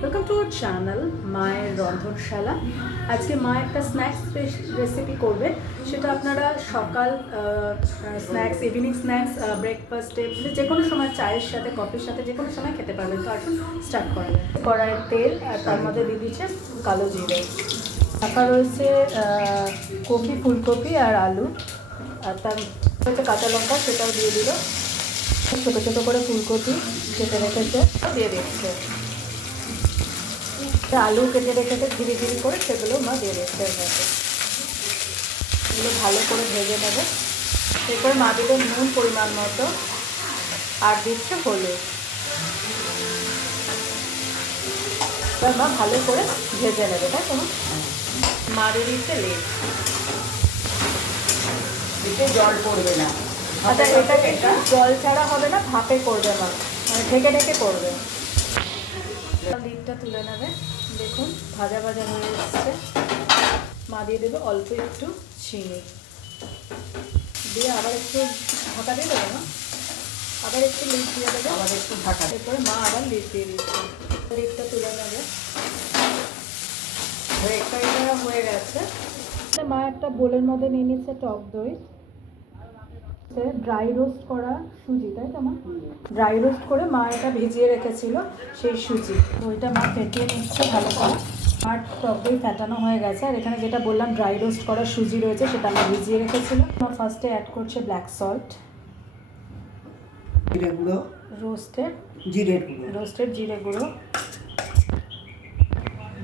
Welcome to our channel মায়ের রন্ধনশালা। আজকে মা একটা স্ন্যাক্স রেসিপি করবে, সেটা আপনারা সকাল স্ন্যাক্স, ইভিনিং স্ন্যাক্স, ব্রেকফাস্টে, যে কোনো সময় চায়ের সাথে, কফির সাথে, যে কোনো সময় খেতে পারবেন। তো আসুন স্টার্ট করা যায়। কড়াইয়ের তেল আর তার মধ্যে দিয়ে দিচ্ছে কালো জিরে, রাখা রয়েছে কপি, ফুলকপি আর আলু, আর তার হচ্ছে কাঁচা লঙ্কা, সেটাও দিয়ে দিল। ছোটো ছোটো করে ফুলকপি কেটে রেখেছে দিয়ে দিচ্ছে, আলু কেটে রেখেছে ধীরে ধীরে করে, সেগুলো মা দিয়ে দিচ্ছে এর মধ্যে। এগুলো ভালো করে ভেজে নেবে। এরপর মা দিল নুন পরিমাণ মতো, আর দিচ্ছে হলুদ। এবার মা ভালো করে ভেজে নেবে, তাই তো মা দিয়ে দিচ্ছে লেগ। এতে জল পড়বে না। আচ্ছা, এটাকে জল ছাড়া হবে না, ভাপে করবে মা, মানে ঢেকে ঢেকে করবে। লিডটা তুলে নেবে। দেখুন ভাজা ভাজা হয়ে এসছে। মা দিয়ে দেবে অল্প একটু চিনি, দিয়ে আবার একটু ঢাকা দিয়ে দেবে না, আবার একটু লিড দিয়ে দেবে, আবার একটু ঢাকা। এরপরে মা আবার লিড দিয়ে দিচ্ছে। লিডটা তুলে নেবে। এটা হয়ে গেছে। মা একটা বোলের মধ্যে নিয়ে নিচ্ছে টক দই, ড্রাই রোস্ট করা সুজি, তাই তো মা? ড্রাই রোস্ট করে মা এটা ভিজিয়ে রেখেছিল, সেই সুজি ওইটা মা ফেটিয়ে নিচ্ছে ভালো করে। আর টক দই ফেটানো হয়ে গেছে, আর এখানে যেটা বললাম ড্রাই রোস্ট করা সুজি রয়েছে, সেটা আমি ভিজিয়ে রেখেছিল। মা ফার্স্টে অ্যাড করছে ব্ল্যাক সল্ট, জিরে গুঁড়ো, রোস্টেড জিরে গুঁড়ো,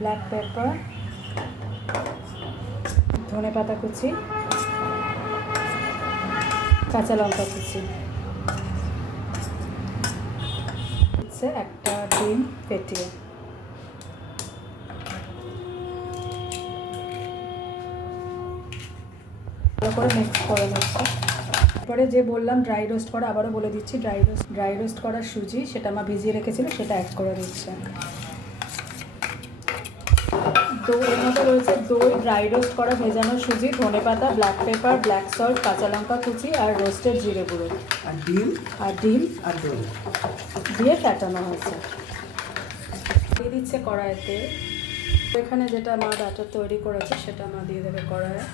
ব্ল্যাক পেপার, ধনে পাতা কুচি, কাঁচা লঙ্কা কুচি, একটা ডিম ফেটিয়ে। ভালো করে মিক্স করে নিচ্ছে। তারপরে যে বললাম ড্রাই রোস্ট করা, আবারও বলে দিচ্ছি, ড্রাই রোস্ট করা সুজি, সেটা মা ভিজিয়ে রেখেছিল, সেটা অ্যাড করে দিচ্ছে। এর মধ্যে রয়েছে দই, ড্রাই রোস্ট করা ভেজানো সুজি, ধনে পাতা, ব্ল্যাক পেপার, ব্ল্যাক সল্ট, কাঁচা লঙ্কা কুচি, আর রোস্টেড জিরে গুঁড়ো, আর ডিম আর দই দিয়ে ফেটানো হয়েছে। দিয়ে দিচ্ছে কড়াইতে। এখানে যেটা মা ব্যাটার তৈরি করেছে, সেটা মা দিয়ে দেবে কড়াইয়ে।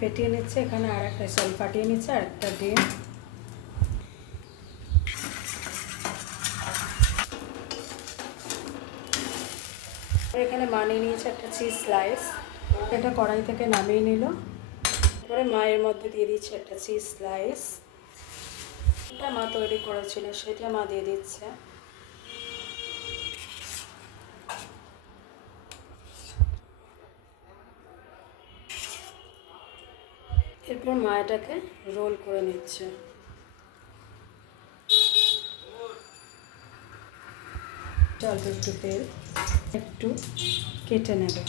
ফেটিয়ে নিচ্ছে, এখানে আর একটা ফাটিয়ে নিচ্ছে আর একটা ডিম। এখানে মানিয়ে নিয়েছে একটা চিজ স্লাইস, এটা কড়াই থেকে নামিয়ে নিল। তারপরে মায়ের মধ্যে দিয়ে দিচ্ছে একটা চিজ স্লাইস, এটা মা তৈরি করেছিল, সেটা মা দিয়ে দিচ্ছে। এরপর মা এটাকে রোল করে নিচ্ছে। অল্প একটু তেল একটু কেটে নেবে,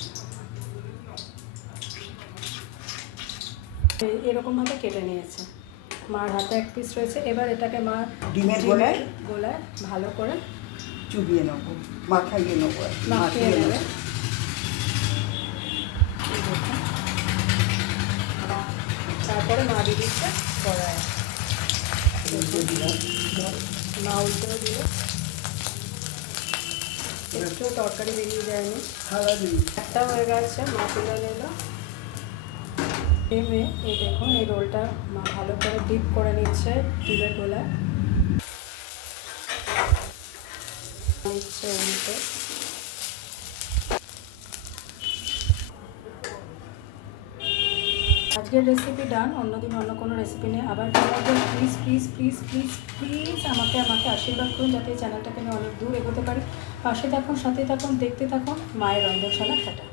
এরকমভাবে কেটে নিয়েছে। মার হাতে এক পিস রয়েছে। এবার এটাকে মা ডিমের গোলায় ভালো করে চুবিয়ে নেবো, মাখিয়ে নেবে। তারপরে মা দিয়ে দিচ্ছে কড়াই, মা উল্টে দিল। একটু তরকারি বেরিয়ে যায়নি, একটা হয়ে গেছে, মা তুলে নিল। এই দেখুন এই রোলটা মা ভালো করে ডিপ করে নিচ্ছে ডিমের গোলায়, নিচ্ছে উল্টে। আজকের রেসিপি ডান। অন্যদিন অন্য কোনো রেসিপি নিয়ে আবার please please please please please আমাকে আশীর্বাদ করুন, যাতে এই চ্যানেলটাকে আমি অনেক দূর এগোতে পারি। পাশে থাকুন, সাথে থাকুন, দেখতে থাকুন মায়ের রন্ধনশালা। টাটা।